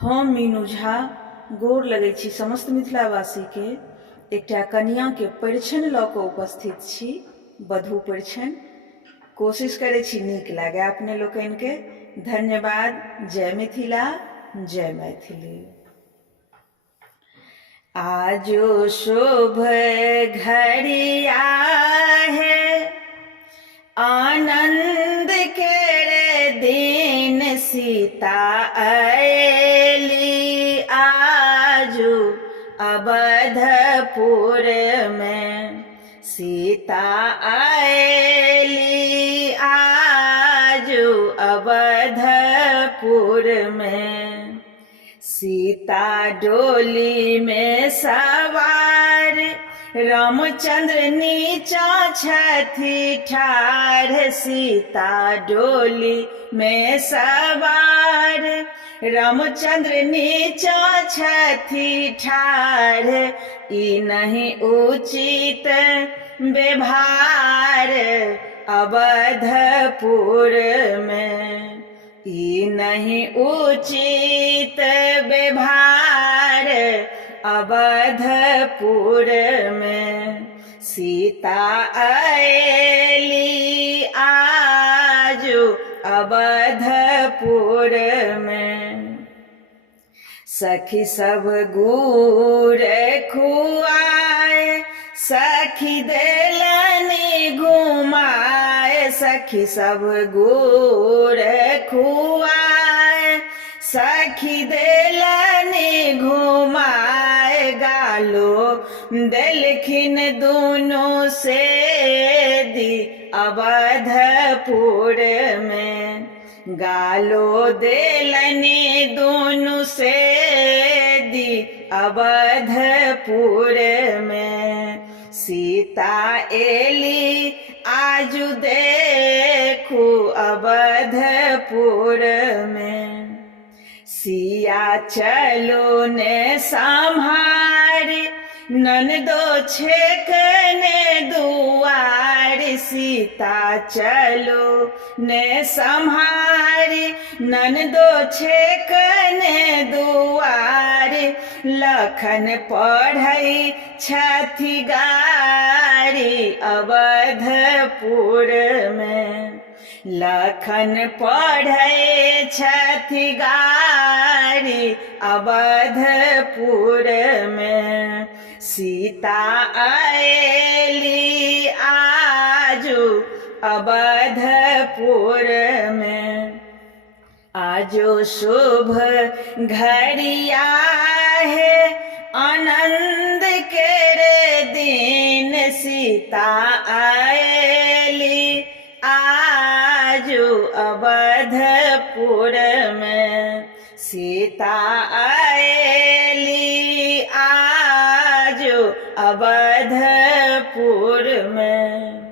हम मीनू झा गोर लगै छी समस्त मिथिलावासी के। एकटा कन्या के परिछन लऽ कऽ उपस्थित छी, वधू परिछन। कोशिश करै छी नीक लागे अपने लोकनि के। धन्यवाद। जय मिथिला, जय मैथिली। आजो शुभ घड़िया है, आनंद के दिन सीता अयली। आजू अवधपुर में सीता अयली। आजू अवधपुर में सीता डोली में सवार, रामचंद्र नीचा छथि ठाढ़। सीता डोली में सवार, रामचंद्र नीचा छथि ठाढ़। ई नहीं उचित व्यवहार अवधपुर में, ई नहीं उचित व्यवहार अवधपुर में। सीता अयली आजू अवधपुर में। सखी सब गुड़ खुआए, सखी देलनी घुमाए। सखी सब गुड़ खुआए, सखी देलनी घुमाए। गालो देलखिन दुनू से दी अवधपुर में। गालो देलनी दुनू से दी अवधपुर में। सीता एली आजू देखू अवधपुर में। सिया चलो ने संहार, ननदो छेकने दुआर। सीता चलो ने संहार, ननदो छेकने दुआर। लखन पढ़ै छथि गारी अवधपुर में। लखन पढ़ै छथि गारी अवधपुर में। सीता अयली आजू अवधपुर में। आजो शुभ घड़िया है, आनंद के दिन सीता अयली। आजू अवधपुर में सीता अयली। आजू अवधपुर में।